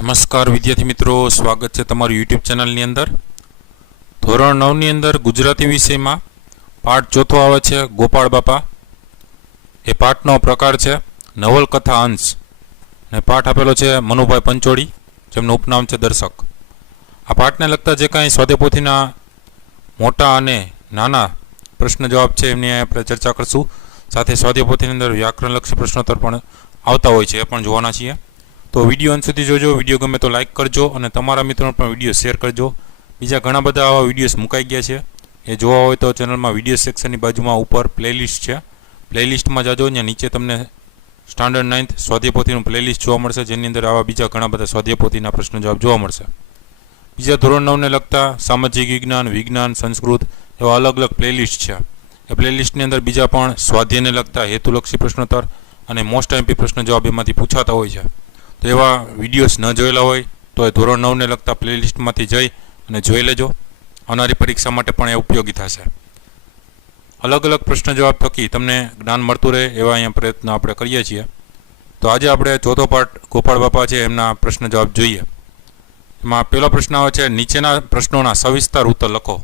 નમસ્કાર વિદ્યાર્થી મિત્રો, સ્વાગત છે તમારું યુટ્યુબ ચેનલની અંદર। ધોરણ 9 ની અંદર ગુજરાતી વિષયમાં પાઠ ચોથો આવે છે ગોપાળ બાપા। એ પાઠનો પ્રકાર છે નવલકથા અંશ ને પાઠ આપેલો છે મનુભાઈ પંચોળી, જેમનું ઉપનામ છે દર્શક। આ પાઠને લગતા જે કાંઈ સ્વાધ્યાયપોથીના મોટા અને નાના પ્રશ્ન જવાબ છે એમની આપણે ચર્ચા કરશું। સાથે સ્વાધ્યાયપોથીની અંદર વ્યાકરણલક્ષી પ્રશ્નોત્તર પણ આવતા હોય છે, એ પણ જોવાના છીએ। તો વિડીયો અંત સુધી જોજો। વિડીયો ગમે તો લાઇક કરજો અને તમારા મિત્રોને પણ વિડીયો શેર કરજો। બીજા ઘણા બધા આવા વિડીયોઝ મુકાઈ ગયા છે, એ જોવા હોય તો ચેનલમાં વિડીયો સેક્શનની બાજુમાં ઉપર પ્લેલિસ્ટ છે, પ્લેલિસ્ટમાં જાજો। ત્યાં નીચે તમને સ્ટાન્ડર્ડ 9th સ્વાધ્યાયપોથીનું પ્લેલિસ્ટ જોવા મળશે, જેની અંદર આવા બીજા ઘણા બધા સ્વાધ્યાયપોથીના પ્રશ્નો જવાબ જોવા મળશે। બીજા ધોરણ 9 ને લગતા સામાજિક વિજ્ઞાન, વિજ્ઞાન, સંસ્કૃત એવા અલગ અલગ પ્લેલિસ્ટ છે। એ પ્લેલિસ્ટની અંદર બીજા પણ સ્વાધ્યાયને લગતા હેતુલક્ષી પ્રશ્નોત્તર અને મોસ્ટ એમપી પ્રશ્ન જવાબ એમાંથી પૂછાતા હોય છે। તો એવા વિડીયોઝ ન જોયેલા હોય તો એ ધોરણ 9 ને લગતા પ્લેલિસ્ટમાંથી જઈ અને જોઈ લેજો। આવનારી પરીક્ષા માટે પણ એ ઉપયોગી થશે। અલગ અલગ પ્રશ્ન જવાબ થકી તમને જ્ઞાન મળતું રહે એવા અહીંયા પ્રયત્ન આપણે કરીએ છીએ। તો આજે આપણે ચોથો પાઠ ગોપાળ બાપા છે એમના પ્રશ્ન જવાબ જોઈએ। એમાં પહેલો પ્રશ્ન આવે છે, નીચેના પ્રશ્નોના સવિસ્તાર ઉત્તર લખો।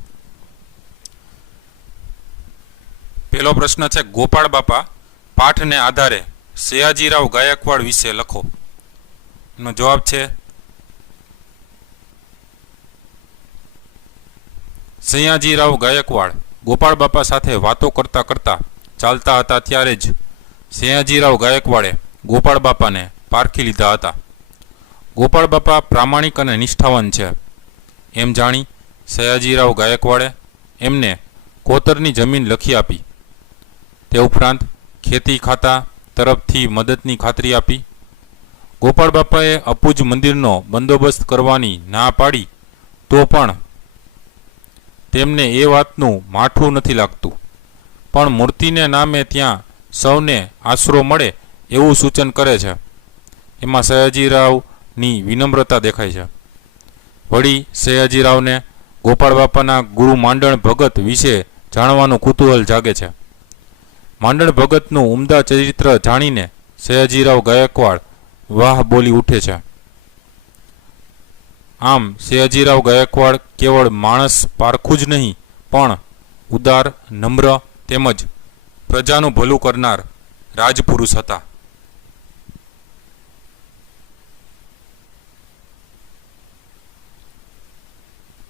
પહેલો પ્રશ્ન છે, ગોપાળ બાપા પાઠને આધારે સયાજીરાવ ગાયકવાડ વિશે લખો। નો જવાબ છે સયાજીરાવ ગાયકવાડ ગોપાળ બાપા સાથે વાતો કરતા કરતા ચાલતા હતા ત્યારે જ સયાજીરાવ ગાયકવાડે ગોપાળ બાપાને પારખી લીધા હતા। ગોપાળ બાપા પ્રામાણિક અને નિષ્ઠાવાન છે એમ જાણી સયાજીરાવ ગાયકવાડે એમને કોતરની જમીન લખી આપી। તે ઉપરાંત ખેતી ખાતા તરફથી મદદની ખાતરી આપી। ગોપાળ બાપાએ અપૂજ મંદિરનો બંદોબસ્ત કરવાની ના પાડી તો પણ તેમને એ વાતનું માઠું નથી લાગતું, પણ મૂર્તિને નામે ત્યાં સૌને આશરો મળે એવું સૂચન કરે છે। એમાં સયાજીરાવની વિનમ્રતા દેખાય છે। વળી સયાજીરાવને ગોપાળ બાપાના ગુરુ માંડણ ભગત વિશે જાણવાનું કુતૂહલ જાગે છે। માંડણ ભગતનું ઉમદા ચરિત્ર જાણીને સયાજીરાવ ગાયકવાડ વાહ બોલી ઉઠે છે। આમ સયાજીરાવ ગાયકવાડ કેવળ માણસ પારખું જ નહીં, પણ ઉદાર, નમ્ર તેમજ પ્રજાનું ભલું કરનાર રાજપુરુષ હતા।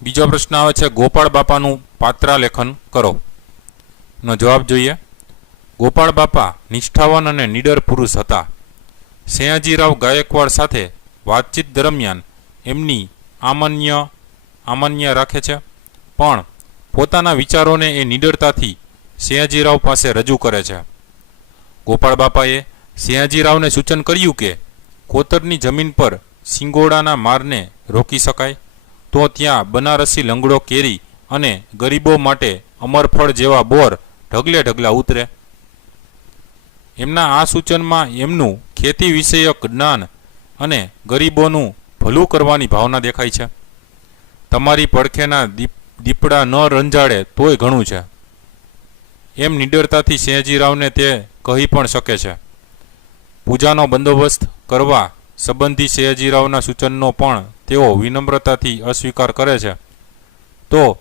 બીજો પ્રશ્ન આવે છે, ગોપાળ બાપાનું પાત્રાલેખન કરો। નો જવાબ જોઈએ। ગોપાળ બાપા નિષ્ઠાવાન અને નીડર પુરુષ હતા। સયાજીરાવ ગાયકવાડ સાથે વાતચીત દરમિયાન એમની આમાન્ય રાખે છે, પણ પોતાના વિચારોને એ નીડરતાથી સયાજીરાવ પાસે રજૂ કરે છે। ગોપાળ બાપાએ સયાજીરાવને સૂચન કર્યું કે કોતરની જમીન પર સિંગોડાના મારને રોકી શકાય તો ત્યાં બનારસી લંગડો કેરી અને ગરીબો માટે અમરફળ જેવા બોર ઢગલે ઢગલા ઉતરે। એમના આ સૂચનમાં એમનું ખેતી વિષયક જ્ઞાન અને ગરીબોનું ભલું કરવાની ભાવના દેખાય છે। તમારી પડખેના દીપડા ન રંજાડે તોય ઘણું છે એમ નીડરતાથી સયાજીરાવને તે કહી પણ શકે છે। પૂજાનો બંદોબસ્ત કરવા સંબંધી સયાજીરાવના સૂચનનો પણ તેઓ વિનમ્રતાથી અસ્વીકાર કરે છે। તો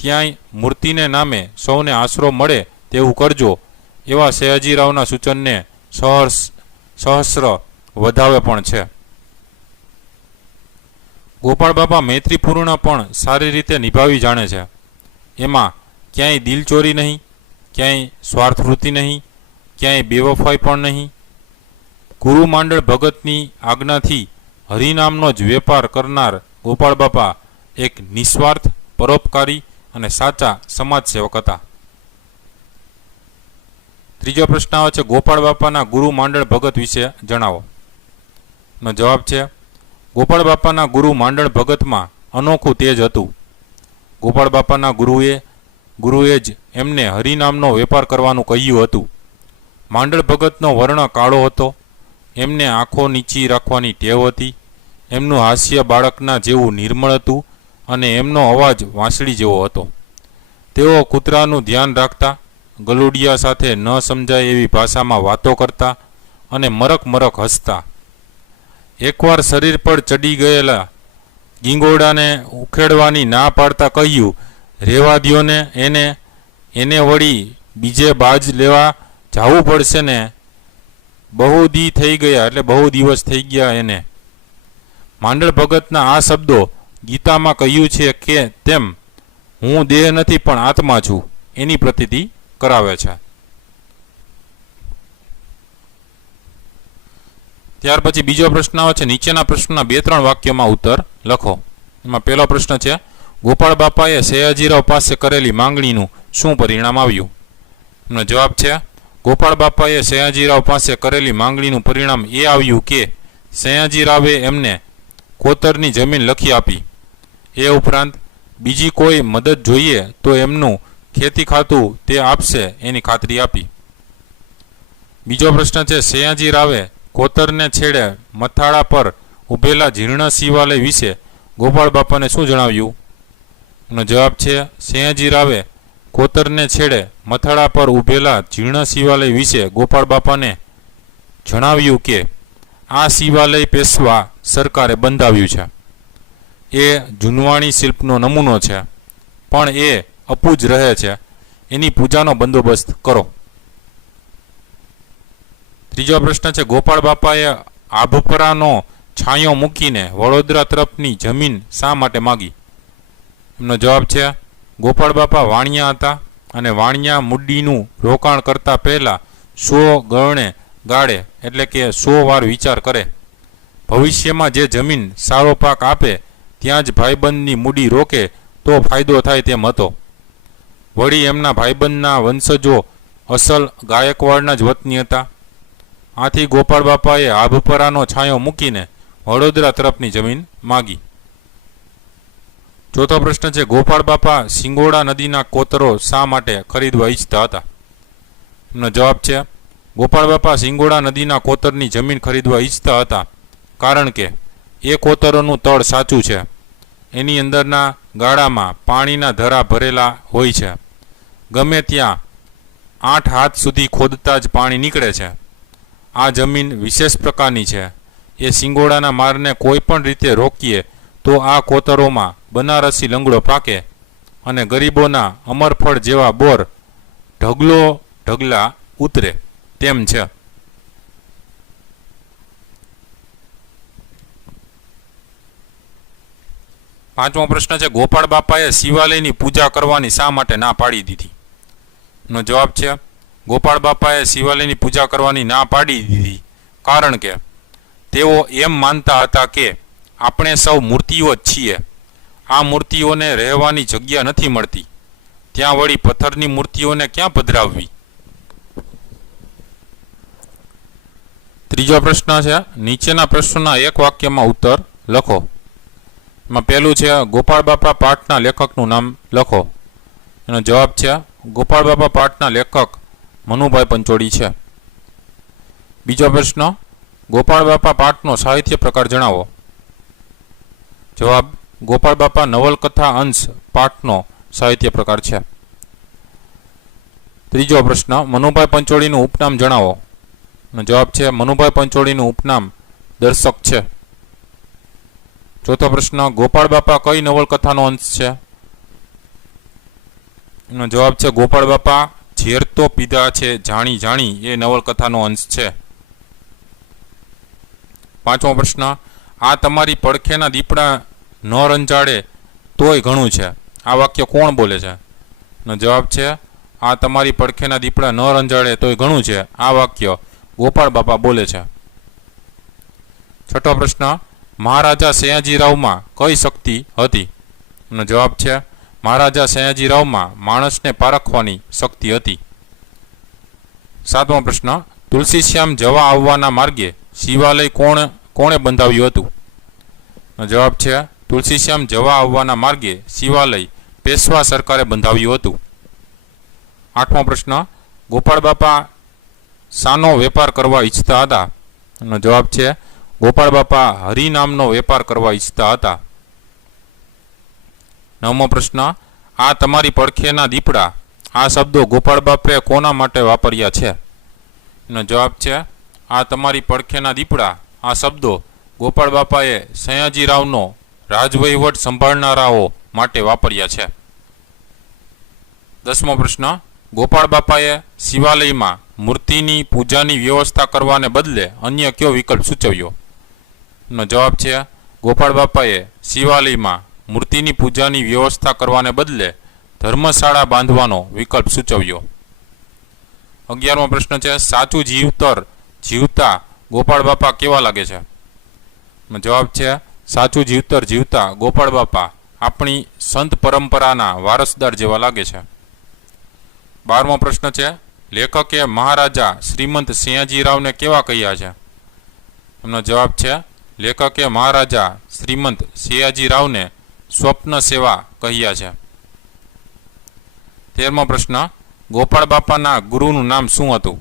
ત્યાંય મૂર્તિને નામે સૌને આશરો મળે તેવું કરજો એવા સયાજીરાવના સૂચનને સહસ્ર વધાવે પણ છે। ગોપાળ બાપા મૈત્રીપૂર્ણ પણ સારી રીતે નિભાવી જાણે છે। એમાં ક્યાંય દિલચોરી નહીં, ક્યાંય સ્વાર્થવૃત્તિ નહીં, ક્યાંય બેવફાઈ પણ નહીં। ગુરુ માંડળ ભગતની આજ્ઞાથી હરિનામનો જ વેપાર કરનાર ગોપાળ બાપા એક નિસ્વાર્થ, પરોપકારી અને સાચા સમાજસેવક હતા। ત્રીજો પ્રશ્ન આવે છે, ગોપાળ બાપાના ગુરુ માંડળ ભગત વિશે જણાવો। નો જવાબ છે, ગોપાળ બાપાના ગુરુ માંડળ ભગતમાં અનોખું તેજ હતું। ગોપાળ બાપાના ગુરુએ જ એમને હરિનામનો વેપાર કરવાનું કહ્યું હતું। માંડળ ભગતનો વર્ણ કાળો હતો, એમને આંખો નીચી રાખવાની ટેવ હતી, એમનું હાસ્ય બાળકના જેવું નિર્મળ હતું અને એમનો અવાજ વાંસળી જેવો હતો। તેઓ કૂતરાનું ધ્યાન રાખતા, ગલુડિયા સાથે ન સમજાય એવી ભાષામાં વાતો કરતા અને મરક મરક હસતા। એકવાર શરીર પર ચડી ગયેલા ગીંગોડાને ઉખેડવાની ના પાડતા કહ્યું, રેવા દ્યો ને, એને વળી બીજે બાજ લેવા જવું પડશે ને. બહુ દી થઈ ગયા એટલે બહુ દિવસ થઈ ગયા એને. માંડળ ભગતના આ શબ્દો ગીતામાં કહ્યું છે કે તેમ હું દેહ નથી પણ આત્મા છું એની પ્રતીતિ કરાવે છે. ત્યાર પછી બીજો પ્રશ્ન આવે છે, નીચેના પ્રશ્નના 2-3 વાક્યોમાં ઉત્તર લખો. એમાં પહેલો પ્રશ્ન છે, ગોપાળ બાપાએ સયાજીરાવ પાસે કરેલી માંગણીનું શું પરિણામ આવ્યું? એનો જવાબ છે, ગોપાળ બાપાએ સયાજીરાવ પાસે કરેલી માંગણીનું પરિણામ એ આવ્યું કે સયાજીરાવે એમને કોતરની જમીન લખી આપી. એ ઉપરાંત બીજી કોઈ મદદ જોઈએ તો એમનું ખેતી ખાતું તે આપશે એની ખાતરી આપી. બીજો પ્રશ્ન છે, સયાજીરાવે કોતરને છેડે મથાળા પર ઉભેલા જીર્ણ શિવાલય વિશે ગોપાળ બાપાને શું જણાવ્યું? એનો જવાબ છે, સયાજીરાવે કોતરને છેડે મથાળા પર ઉભેલા જીર્ણ શિવાલય વિશે ગોપાળ બાપાને જણાવ્યું કે આ શિવાલય પેશવા સરકારે બંધાવ્યું છે. એ જૂનવાણી શિલ્પનો નમૂનો છે, પણ એ અપૂજ રહે છે, એની પૂજાનો બંદોબસ્ત કરો. ત્રીજો પ્રશ્ન છે, ગોપાળ બાપાએ આભપરાનો છાંયો મૂકીને વડોદરા તરફની જમીન શા માટે માગી? એમનો જવાબ છે, ગોપાળ બાપા વાણિયા હતા અને વાણિયા મૂડીનું રોકાણ કરતા પહેલા 100 ગણે ગાળે એટલે કે 100 વાર વિચાર કરે. ભવિષ્યમાં જે જમીન સારો પાક આપે ત્યાં જ ભાઈબંધની મૂડી રોકે તો ફાયદો થાય તેમ હતો. વળી એમના ભાઈબંધના વંશજો અસલ ગાયકવાડના જ વતની હતા. આથી ગોપાળ બાપાએ આભપરાનો છાંયો મૂકીને વડોદરા તરફની જમીન માગી. ચોથો પ્રશ્ન છે, ગોપાળ બાપા સિંગોડા નદીના કોતરો શા માટે ખરીદવા ઈચ્છતા હતા? એનો જવાબ છે, ગોપાળ બાપા સિંગોડા નદીના કોતરની જમીન ખરીદવા ઈચ્છતા હતા કારણ કે એ કોતરોનું તળ સાચું છે. એની અંદરના ગાળામાં પાણીના ધરા ભરેલા હોય છે. ગમે ત્યાં 8 હાથ સુધી ખોદતા જ પાણી નીકળે છે. આ જમીન વિશેષ પ્રકારની છે. એ સિંગોડાના મારને કોઈ પણ રીતે રોકીએ તો આ કોતરોમાં બનારસી લંગડો પાકે અને ગરીબોના અમરફળ જેવા બોર ઢગલા ઉતરે તેમ છે. પાંચમો પ્રશ્ન છે, ગોપાળ બાપાએ શિવાલયની પૂજા કરવાની શા માટે ના પાડી દીધી? નો જવાબ છે, ગોપાળ બાપાએ શિવાલયની પૂજા કરવાની ના પાડી દીધી કારણ કે તેઓ એમ માનતા હતા કે આપણે સૌ મૂર્તિઓ જ છીએ. આ મૂર્તિઓને રહેવાની જગ્યા નથી મળતી, ત્યાં વળી પથ્થરની મૂર્તિઓને ક્યાં પધરાવવી? ત્રીજો પ્રશ્ન છે, નીચેના પ્રશ્નોના એક વાક્યમાં ઉત્તર લખો. એમાં પહેલું છે, ગોપાળ બાપા પાઠના લેખકનું નામ લખો. એનો જવાબ છે, ગોપાળ બાપા પાઠના લેખક મનુભાઈ પંચોળી છે. બીજો પ્રશ્ન, ગોપાળ બાપા પાઠનો સાહિત્ય પ્રકાર જણાવો. જવાબ, ગોપાળ બાપા નવલકથા અંશ પાઠનો સાહિત્ય પ્રકાર છે. ત્રીજો પ્રશ્ન, મનુભાઈ પંચોળીનું ઉપનામ જણાવો. જવાબ છે, મનુભાઈ પંચોળીનું ઉપનામ દર્શક છે. ચોથો પ્રશ્ન, ગોપાળ બાપા કઈ નવલકથાનો અંશ છે? એનો જવાબ છે, ગોપાળ બાપા ઝેર તો પીધા છે જાણી જાણી એ નવલકથાનો અંશ છે. પાંચમો પ્રશ્ન, આ તમારી પડખેના દીપડા ન રંજાડે તોય ઘણું છે. આ વાક્ય કોણ બોલે છે? નો જવાબ છે, આ તમારી પડખેના દીપડા ન રંજાડે તોય ઘણું છે. આ વાક્ય ગોપાળ બાપા બોલે છે. છઠ્ઠો પ્રશ્ન, મહારાજા સયાજીરાવમાં કઈ શક્તિ હતી? નો જવાબ છે, મહારાજા સયાજીરાવમાં માણસને પારખવાની શક્તિ હતી. સાતમો પ્રશ્ન, તુલસીશ્યામ જવા આવવાના માર્ગે શિવાલય કોણે બંધાવ્યું હતું? નો જવાબ છે, તુલસીશ્યામ જવા આવવાના માર્ગે શિવાલય પેશવા સરકારે બંધાવ્યું હતું. આઠમો પ્રશ્ન, ગોપાળ બાપા શાનો વેપાર કરવા ઈચ્છતા હતા? નો જવાબ છે, ગોપાળ બાપા હરિનામનો વેપાર કરવા ઈચ્છતા હતા. નવમો પ્રશ્ન, આ તમારી પડખેના દીપડા આ શબ્દો ગોપાળ બાપે કોના માટે વાપર્યા છે? એનો જવાબ છે, આ તમારી પડખેના દીપડા આ શબ્દો ગોપાળ બાપાએ સયાજીરાવનો રાજવહીવટ સંભાળનારાઓ માટે વાપર્યા છે? 10મો પ્રશ્ન, ગોપાળ બાપાએ શિવાલયમાં મૂર્તિની પૂજાની વ્યવસ્થા કરવાને બદલે અન્ય કયો વિકલ્પ સૂચવ્યો? નો જવાબ છે ગોપાળ બાપાએ શિવાલયમાં મૂર્તિની પૂજાની વ્યવસ્થા કરવાને બદલે ધર્મશાળા બાંધવાનો વિકલ્પ સૂચવ્યો. 11મો પ્રશ્ન છે, સાચું જીવતા ગોપાળ બાપા કેવા લાગે છે? જવાબ છે સાચું જીવતા ગોપાળ બાપા આપણી સંત પરંપરાના વારસદાર જેવા લાગે છે. 12મો પ્રશ્ન છે, લેખકે મહારાજા શ્રીમંત સયાજીરાવને કેવા કહ્યા છે? એમનો જવાબ છે લેખકે મહારાજા શ્રીમંત સયાજીરાવને સ્વપ્ન સેવા કહ્યા છે. 13મો પ્રશ્ન, ગોપાળ બાપાના ગુરુનું નામ શું હતું?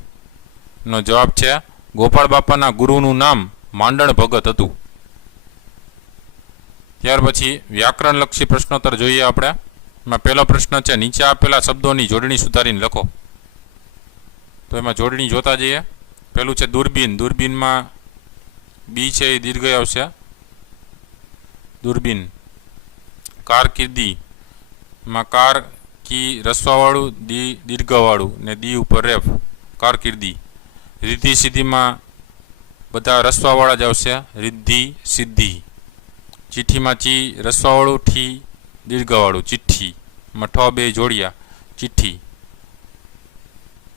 નો જવાબ છે ગોપાળ બાપાના ગુરુનું નામ માંડણ ભગત હતું. ત્યાર પછી વ્યાકરણલક્ષી પ્રશ્નોત્તર જોઈએ આપણે. એમાં પહેલો પ્રશ્ન છે, નીચે આપેલા શબ્દોની જોડણી સુધારીને લખો. તો એમાં જોડણી જોતા જઈએ. પહેલું છે દૂરબીન. દૂરબીનમાં બી છે એ દીર્ઘ આવશે, દૂરબીન. કારકિર્દી માં કાર કી રસ્વાવાળું, દી દીર્ઘવાળું ને દી ઉપર રેફ, કારકિર્દી. રિદ્ધિ સિદ્ધિમાં બધા રસ્વાવાળા જ આવશે, રિદ્ધિ સિદ્ધિ. ચિઠ્ઠીમાં ચી રસ્વાવાળું, ઠી દીર્ઘવાળું, ચિઠ્ઠી. માં ઠ બે જોડિયા, ચિઠ્ઠી.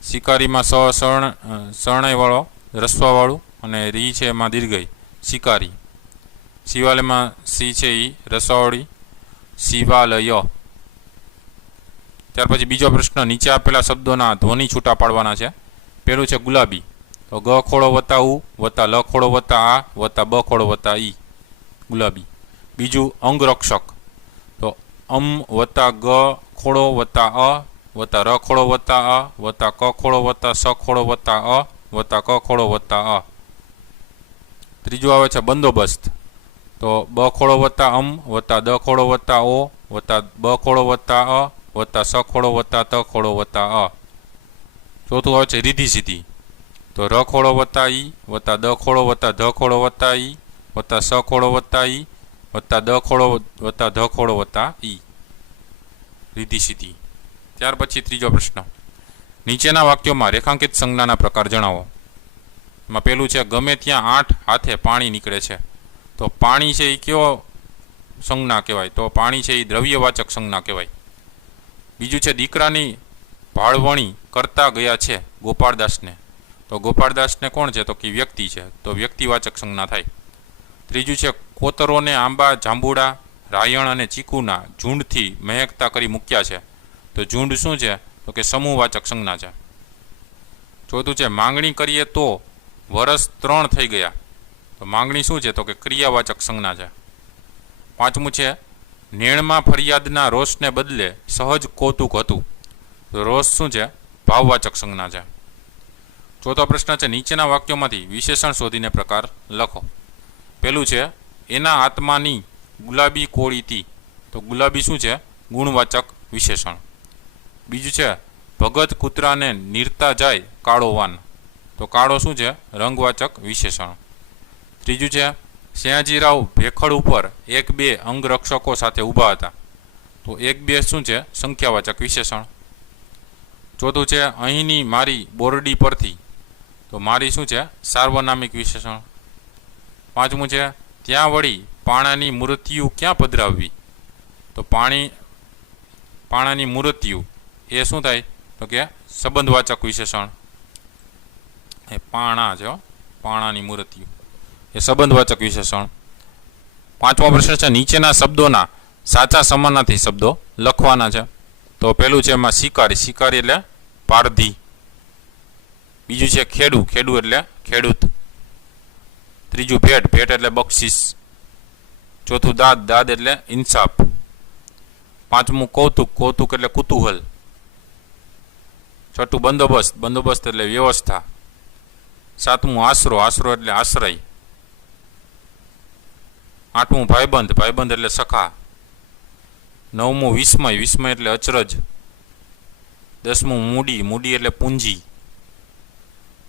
શિકારીમાં શરણાઈવાળો રસ્વાવાળું અને રી છે એમાં દીર્ઘઈ, શિકારી. શિવાલયમાં સી છે એ રસ્વાવાળી, શિવાલય. ત્યાર પછી બીજો પ્રશ્ન, નીચે આપેલા શબ્દોના ધ્વનિ છૂટા પાડવાના છે. પેલું છે ગુલાબી. તો ગ ખોડો વત્તા ઉ વત્તા લ ખોડો વત્તા આ વત્તા બ ખોડો વત્તા ઈ, ગુલાબી. બીજું અંગરક્ષક. તો અમ વત્તા ગ ખોડો વત્તા અ વત્તા ર ખોડો વત્તા અ વત્તા ક ખોડો વત્તા સ ખોડો વત્તા અ વત્તા ક ખોડો વત્તા અ. ત્રીજું આવે છે બંદોબસ્ત. તો બ ખોડો વત્તા અમ વત્તા દ ખોડો વત્તા ઓ વત્તા બ ખોડો વત્તા અ વત્તા સ ખોડો વત્તા ત ખોડો વત્તા અ. ચોથું આવે છે રીધિ સિદ્ધિ. તો ર ખોડો વત્તા ઈ વત્તા દ ખોડો વત્તા ધ ખોડો વત્તા ઈ વત્તા સ ખોડો વત્તા ઈ વત્તા દ ખોડો વત્તા ધ ખોડો વત્તા ઈ, રીધિ સિદ્ધિ. ત્યાર પછી ત્રીજો પ્રશ્ન, નીચેના વાક્યોમાં રેખાંકિત સંજ્ઞાના પ્રકાર જણાવો. એમાં પેલું છે, ગમે ત્યાં 8 હાથે પાણી નીકળે છે. તો પાણી છે એ કયો સંજ્ઞા કહેવાય? તો પાણી છે એ દ્રવ્યવાચક સંજ્ઞા કહેવાય. બીજું છે, દીકરાની ભાળવણી કરતા ગયા છે ગોપાળદાસને. તો ગોપાળદાસને કોણ છે? તો કે વ્યક્તિ છે, તો વ્યક્તિવાચક સંજ્ઞા થાય. ત્રીજું છે, કોતરોને આંબા, જાંબુડા, રાયણ અને ચીકુના ઝુંડથી મહેકતા કરી મૂક્યા છે. તો ઝુંડ શું છે? તો કે સમૂહવાચક સંજ્ઞા છે. ચોથું છે, માંગણી કરીએ તો વરસ 3 થઈ ગયા. તો માંગણી શું છે? તો કે ક્રિયાવાચક સંજ્ઞા છે. પાંચમું છે, નેણમાં ફરિયાદના રોષને બદલે સહજ કૌતુક હતું. તો રોષ શું છે? ભાવવાચક સંજ્ઞા છે. ચોથો પ્રશ્ન છે, નીચેના વાક્યોમાંથી વિશેષણ શોધીને પ્રકાર લખો. પહેલું છે, એના આત્માની ગુલાબી કોળીતી. તો ગુલાબી શું છે? ગુણવાચક વિશેષણ. બીજું છે, ભગત કૂતરાને નીરતા જાય કાળો વાન. તો કાળો શું છે? રંગવાચક વિશેષણ. ત્રીજું છે, સયાજીરાવ ભેખડ ઉપર 1-2 અંગરક્ષકો સાથે ઊભા હતા. તો 1-2 શું છે? સંખ્યાવાચક વિશેષણ. ચોથું છે, અહીંની મારી બોરડી પરથી. તો મારી શું છે? સાર્વનામિક વિશેષણ. પાંચમું છે, ત્યાં વળી પાણાની મૂર્તિઓ ક્યાં પધરાવવી. તો પાણાની મૂર્તિઓ એ શું થાય? તો કે સંબંધવાચક વિશેષણ. એ પાણા છે, પાણાની મૂર્તિઓ એ સંબંધવાચક વિશેષણ. પાંચમો પ્રશ્ન છે, નીચેના શબ્દોના સાચા સમાનાર્થી શબ્દો લખવાના છે. તો પહેલું છે એમાં શિકારી. શિકારી એટલે પારધી. બીજું છે ખેડૂ. ખેડૂ એટલે ખેડૂત. ત્રીજું ભેટ. ભેટ એટલે બક્ષિસ. ચોથું દાદ. દાદ એટલે ઇન્સાફ. પાંચમું કૌતુક. કૌતુક એટલે કુતૂહલ. છઠ્ઠું બંદોબસ્ત. બંદોબસ્ત એટલે વ્યવસ્થા. સાતમું આશરો. આશરો એટલે આશ્રય. આઠમું ભાઈબંધ. ભાઈબંધ એટલે સખા. નવમું વિસ્મય. વિસ્મય એટલે અચરજ. 10મું મૂડી. મૂડી એટલે પૂંજી.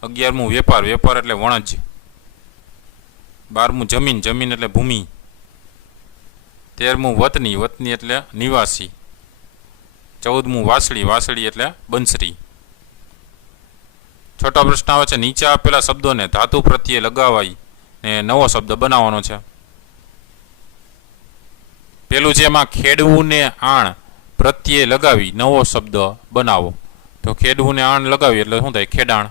11મું વેપાર. વેપાર એટલે વણજ. 12મું જમીન, જમીન એટલે ભૂમિ. 13મું વતની, વતની એટલે નિવાસી. 14મું વાસળી, વાસળી એટલે બંસરી. છઠ્ઠો પ્રશ્ન આવે છે, નીચે આપેલા શબ્દોને ધાતુ પ્રત્યે લગાવાઈ ને નવો શબ્દ બનાવવાનો છે. પેલું છે એમાં ખેડવું ને આણ પ્રત્યે લગાવી નવો શબ્દ બનાવો. તો ખેડવું ને આણ લગાવી એટલે શું થાય? ખેડાણ.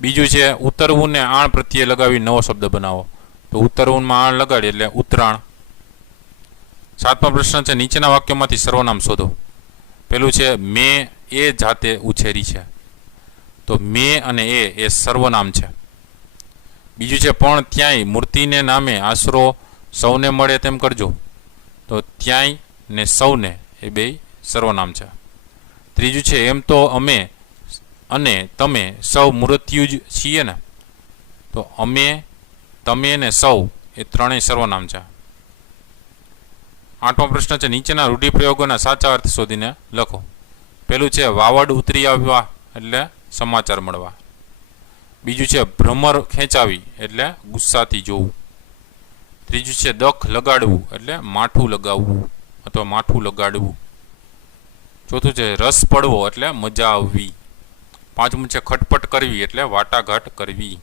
બીજું છે ઉતરવું ને આણ પ્રત્યે લગાવી નવો શબ્દ બનાવો. તો ઉતરવુંમાં આણ લગાડી એટલે ઉતરાણ. 7મો પ્રશ્ન છે, નીચેના વાક્યોમાંથી સર્વનામ શોધો. પેલું છે મેં એ જાતે ઉછેરી છે. તો મેં અને એ સર્વનામ છે. બીજું છે પણ ત્યાંય મૂર્તિને નામે આશરો સૌને મળે તેમ કરજો. તો ત્યાંય ને સૌને એ બે સર્વનામ છે. ત્રીજું છે એમ તો અમે અને તમે સૌ મૃત્યુ જ છીએ ને. તો અમે, તમે ને સૌ એ ત્રણેય સર્વનામ છે. 8મો પ્રશ્ન છે, નીચેના રૂઢિપ્રયોગોના સાચા અર્થ શોધીને લખો. પેલું છે વાવડ ઉતરી આવવા એટલે સમાચાર મળવા. બીજું છે ભ્રમર ખેંચાવી એટલે ગુસ્સાથી જોવું. ત્રીજું છે દખ લગાડવું એટલે માઠું લગાવવું અથવા માઠું લગાડવું. ચોથું છે રસ પડવો એટલે મજા આવવી. 5મું છે ખટપટ કરવી એટલે વાટાઘાટ કરવી.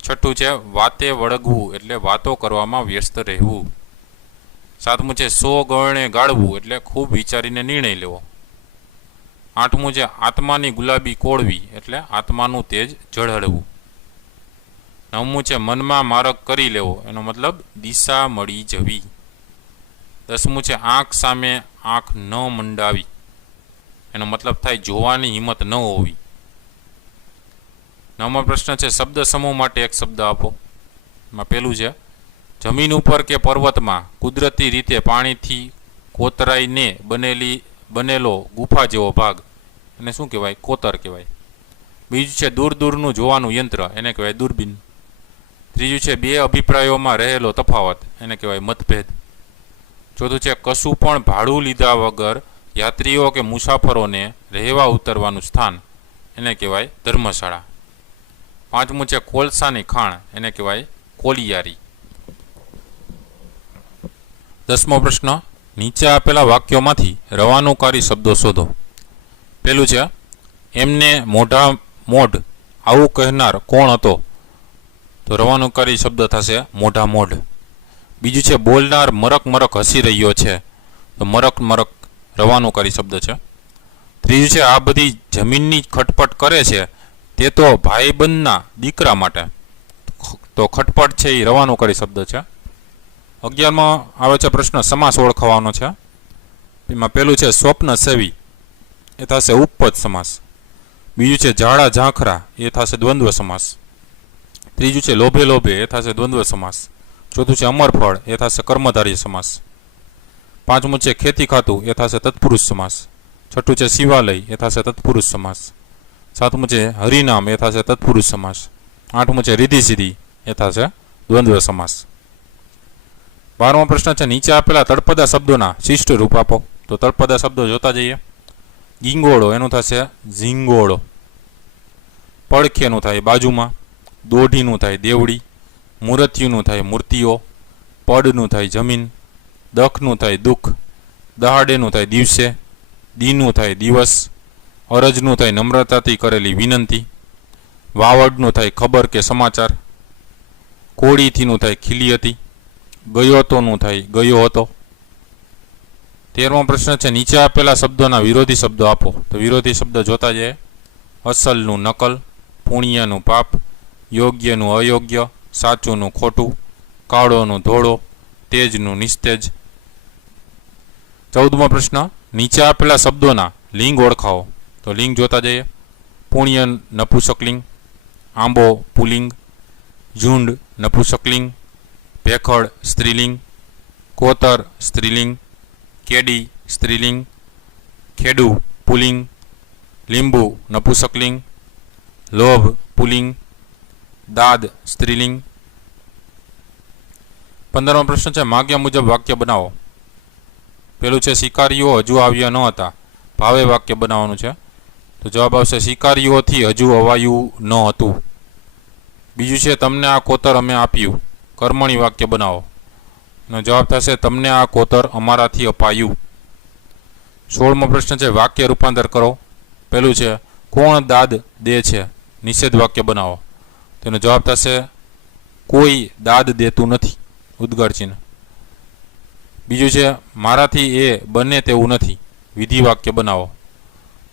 6થું છે વાતે વળગવું એટલે વાતો કરવામાં વ્યસ્ત રહેવું. 7મું છે 100 ગણે ગાળવું એટલે ખૂબ વિચારીને નિર્ણય લેવો. 8મું છે આત્માની ગુલાબી કોળવી એટલે આત્માનું તેજ ઝળહળવું. 9મું છે મનમાં મારક કરી લેવો, એનો મતલબ દિશા મળી જવી. 10મું છે આંખ સામે આંખ ન મંડાવી, એનો મતલબ થાય જોવાની હિંમત ન હોવી. 9મો પ્રશ્ન છે શબ્દ સમૂહ માટે એક શબ્દ આપો. એમાં પેલું છે જમીન ઉપર કે પર્વતમાં કુદરતી રીતે પાણીથી કોતરાઈને બનેલો ગુફા જેવો ભાગ, એને શું કહેવાય? કોતર કહેવાય. બીજું છે દૂર દૂરનું જોવાનું યંત્ર, એને કહેવાય દૂરબીન. ત્રીજું છે બે અભિપ્રાયોમાં રહેલો તફાવત, એને કહેવાય મતભેદ. ચોથું છે કશું પણ ભાડું લીધા વગર યાત્રીઓ કે મુસાફરોને રહેવા ઉતરવાનું સ્થાન, એને કહેવાય ધર્મશાળા. 5મું છે કોલસાની ખાણ, એને કહેવાય કોલિયારી. 10મો પ્રશ્ન, નીચે આપેલા વાક્યોમાંથી રવાનુકારી શબ્દો શોધો. પેલું છે એમને મોઢ આવું કહેનાર કોણ હતો? તો રવાનુકારી શબ્દ થશે મોઢા મોઢ. બીજું છે બોલનાર મરક મરક હસી રહ્યો છે. તો મરક મરક રવાનુકારી શબ્દ છે. ત્રીજું છે આ બધી જમીનની ખટપટ કરે છે તે તો ભાઈબંધના દીકરા માટે. તો ખટપટ છે એ રવાનુકારી શબ્દ છે. 11માં આવે છે પ્રશ્ન સમાસ ઓળખાવાનો છે. એમાં પેલું છે સ્વપ્ન સેવી, એ થશે ઉપપદ સમાસ. બીજું છે ઝાડા ઝાંખરા, એ થશે દ્વંદ્વ સમાસ. ત્રીજું છે લોભે લોભે, એ થશે દ્વંદ્વ સમાસ. ચોથું છે અમરફળ, એ થશે કર્મધારય સમાસ. 5મું છે ખેતી ખાતું, એ થશે તત્પુરુષ સમાસ. 6થું છે શિવાલય, એ થશે તત્પુરુષ સમાસ. 7મું છે હરિનામ, એ થશે તત્પુરુષ સમાસ. 8મું છે રીધિ સીધી, એ થશે દ્વંદ્વ સમાસ. 12મો પ્રશ્ન છે નીચે આપેલા તળપદા શબ્દોના શિષ્ટ રૂપ આપો. તો તળપદા શબ્દો જોતા જઈએ. ગીંગોળો, એનું થશે ઝીંગોળો. પડખેનું થાય બાજુમાં. દોઢીનું થાય દેવડી. મૂર્તિનું થાય મૂર્તિઓ. પડનું થાય જમીન. દખનું થાય દુઃખ. દહાડેનું થાય દિવસે. દીનું થાય દિવસ. અરજનું થાય નમ્રતાથી કરેલી વિનંતી. વાવડનું થાય ખબર કે સમાચાર. કોળીથીનું થાય ખીલી હતી. ગયોતોનું થાય ગયો હતો. 13મો પ્રશ્ન છે નીચે આપેલા શબ્દોના વિરોધી શબ્દો આપો. તો વિરોધી શબ્દ જોતા જઈએ. અસલનું નકલ. પુણ્યનું પાપ. યોગ્યનું અયોગ્ય. સાચુંનું ખોટું. કાળોનું ધોળો. તેજનું નિસ્તેજ. 14મો પ્રશ્ન નીચે આપેલા શબ્દોના લિંગ ઓળખાવો. તો લિંગ જોતા જઈએ. પુણ્ય નપુસકલિંગ. આંબો પુલિંગ. ઝુંડ નપુસકલિંગ. ભેખડ સ્ત્રીલિંગ. કોતર સ્ત્રીલિંગ. કેડી સ્ત્રીલિંગ. ખેડુ પુલિંગ. લીંબુ નપુસકલિંગ. લોભ પુલિંગ. દાદ સ્ત્રીલિંગ. 15મો પ્રશ્ન છે માગ્યા મુજબ વાક્ય બનાવો. પેલું છે શિકારીઓ હજુ આવ્યા ન હતા, ભાવે વાક્ય બનાવવાનું છે. તો જવાબ આવશે શિકારીઓથી હજુ અવાયું ન હતું. બીજું છે તમને આ કોતર અમે આપ્યું, કર્મણી વાક્ય બનાવો. એનો જવાબ થશે તમને આ કોતર અમારાથી અપાયું. 16મો પ્રશ્ન છે વાક્ય રૂપાંતર કરો. પહેલું છે કોણ દાદ દે છે, નિષેધ વાક્ય બનાવો. તેનો જવાબ થશે કોઈ દાદ દેતું નથી, ઉદ્ગાર ચિહ્ન. બીજું છે મારાથી એ બને તેવું નથી, વિધિ વાક્ય બનાવો.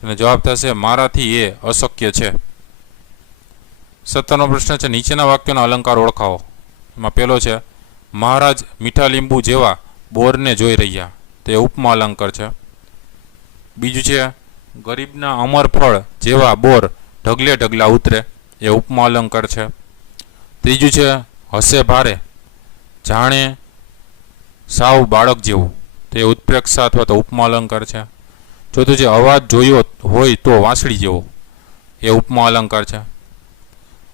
તેનો જવાબ થશે મારાથી એ અશક્ય છે. 17મો પ્રશ્ન છે નીચેના વાક્યોના અલંકાર ઓળખાવો. એમાં પહેલો છે મહારાજ મીઠા લીંબુ જેવા બોરને જોઈ રહ્યા, તે ઉપમા અલંકાર છે. બીજું છે ગરીબના અમર ફળ જેવા બોર ઢગલે ઢગલા ઉતરે, એ ઉપમા અલંકાર છે. ત્રીજું છે હસે ભારે જાણે સાવ બાળક જેવું, તે ઉત્પ્રેક્ષા અથવા તો ઉપમા અલંકાર છે. ચોથું છે અવાજ જોયો હોય તો વાંસળી જેવો, એ ઉપમા અલંકાર છે.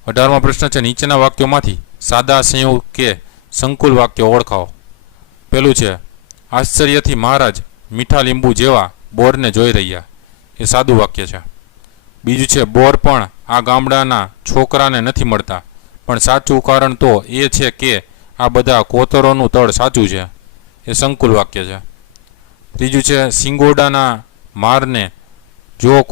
18મો પ્રશ્ન છે નીચેના વાક્યોમાંથી સાદા સંયોગ કે સંકુલ વાક્યો ઓળખાવો. પહેલું છે આશ્ચર્યથી મહારાજ મીઠા લીંબુ જેવા બોરને જોઈ રહ્યા, એ સાદું વાક્ય છે. બીજું છે બોર પણ આ ગામડાના છોકરાને નથી મળતા, પણ સાચું કારણ તો એ છે કે આ બધા કોતરોનું તળ સાચું છે, એ સંકુલ વાક્ય છે. ત્રીજું છે સિંગોડાના મારને જો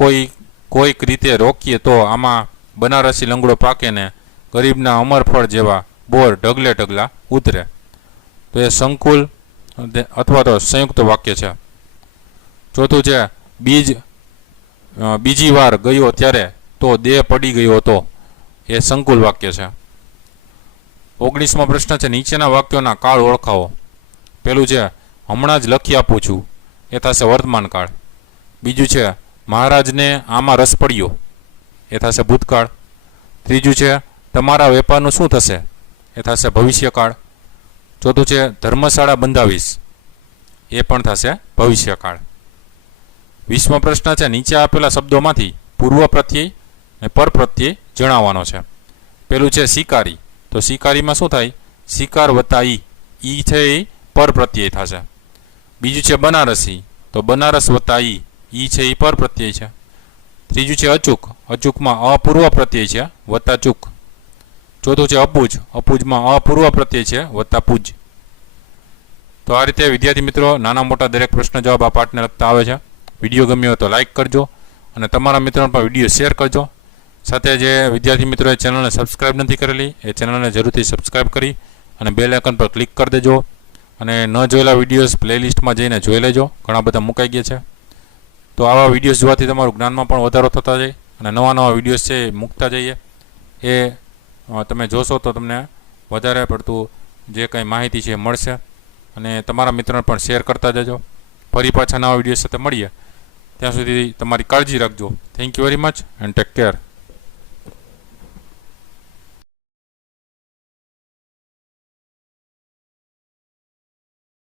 કોઈક રીતે રોકીએ તો આમાં બનારસી લંગડો પાકે ને ગરીબના અમરફળ જેવા બોર ઢગલે ઢગલા ઉતરે, તો એ સંકુલ અથવા તો સંયુક્ત વાક્ય છે. ચોથું છે બીજી વાર ગયો ત્યારે તો દેહ પડી ગયો હતો, એ સંકુલ વાક્ય છે. 19મો પ્રશ્ન છે નીચેના વાક્યોના કાળ ઓળખાવો. પહેલું છે હમણાં જ લખી આપું છું, એ થશે વર્તમાન કાળ. બીજું છે મહારાજને આમાં રસ પડ્યો, એ થશે ભૂતકાળ. ત્રીજું છે તમારા વેપારનું શું થશે, એ થશે ભવિષ્યકાળ. ચોથું છે ધર્મશાળા બંધાવીશ, એ પણ થશે ભવિષ્યકાળ. 20મો પ્રશ્ન છે નીચે આપેલા શબ્દોમાંથી પૂર્વ પ્રત્યય અને પર પ્રત્યય જણાવવાનો છે. પેલું છે શિકારી, તો શિકારીમાં શું થાય, શિકાર વત્તા ઈ છે એ પર પ્રત્યય થશે. બીજું છે બનારસી, તો બનારસ વત્તા ઈ છે એ પર પ્રત્યય છે. ત્રીજું છે અચૂક, અચૂકમાં અપૂર્વ પ્રત્યય છે વત્તા ચૂક. ચોથું છે અપૂજ, અપૂજમાં અપૂર્વ પ્રત્યય છે વત્તા પૂજ. તો આ રીતે વિદ્યાર્થી મિત્રો નાના મોટા દરેક પ્રશ્ન જવાબ આ પાઠને લગતા આવે છે. વિડીયો ગમ્યો હોય તો લાઇક કરજો અને તમારા મિત્રોને પણ વિડીયો શેર કરજો. સાથે જે વિદ્યાર્થી મિત્રોએ ચેનલને સબસ્ક્રાઈબ નથી કરેલી, એ ચેનલને જરૂરથી સબસ્ક્રાઈબ કરી અને બેલ આઇકન પર ક્લિક કરી દેજો. અને ન જોયેલા વિડીયોઝ પ્લેલિસ્ટમાં જઈને જોઈ લેજો, ઘણા બધા મુકાઈ ગયા છે. તો આવા વિડીયોઝ જોવાથી તમારું જ્ઞાનમાં પણ વધારો થતા જાય અને નવા નવા વિડીયોઝ છે એ મૂકતા જઈએ. એ તમે જોશો તો તમને વધારે પડતું જે કંઈ માહિતી છે એ મળશે અને તમારા મિત્રોને પણ શેર કરતા જજો. ફરી પાછા નવા વિડીયો સાથે મળીએ, ત્યાં સુધી તમારી કાળજી રાખજો. Thank you very much and take care.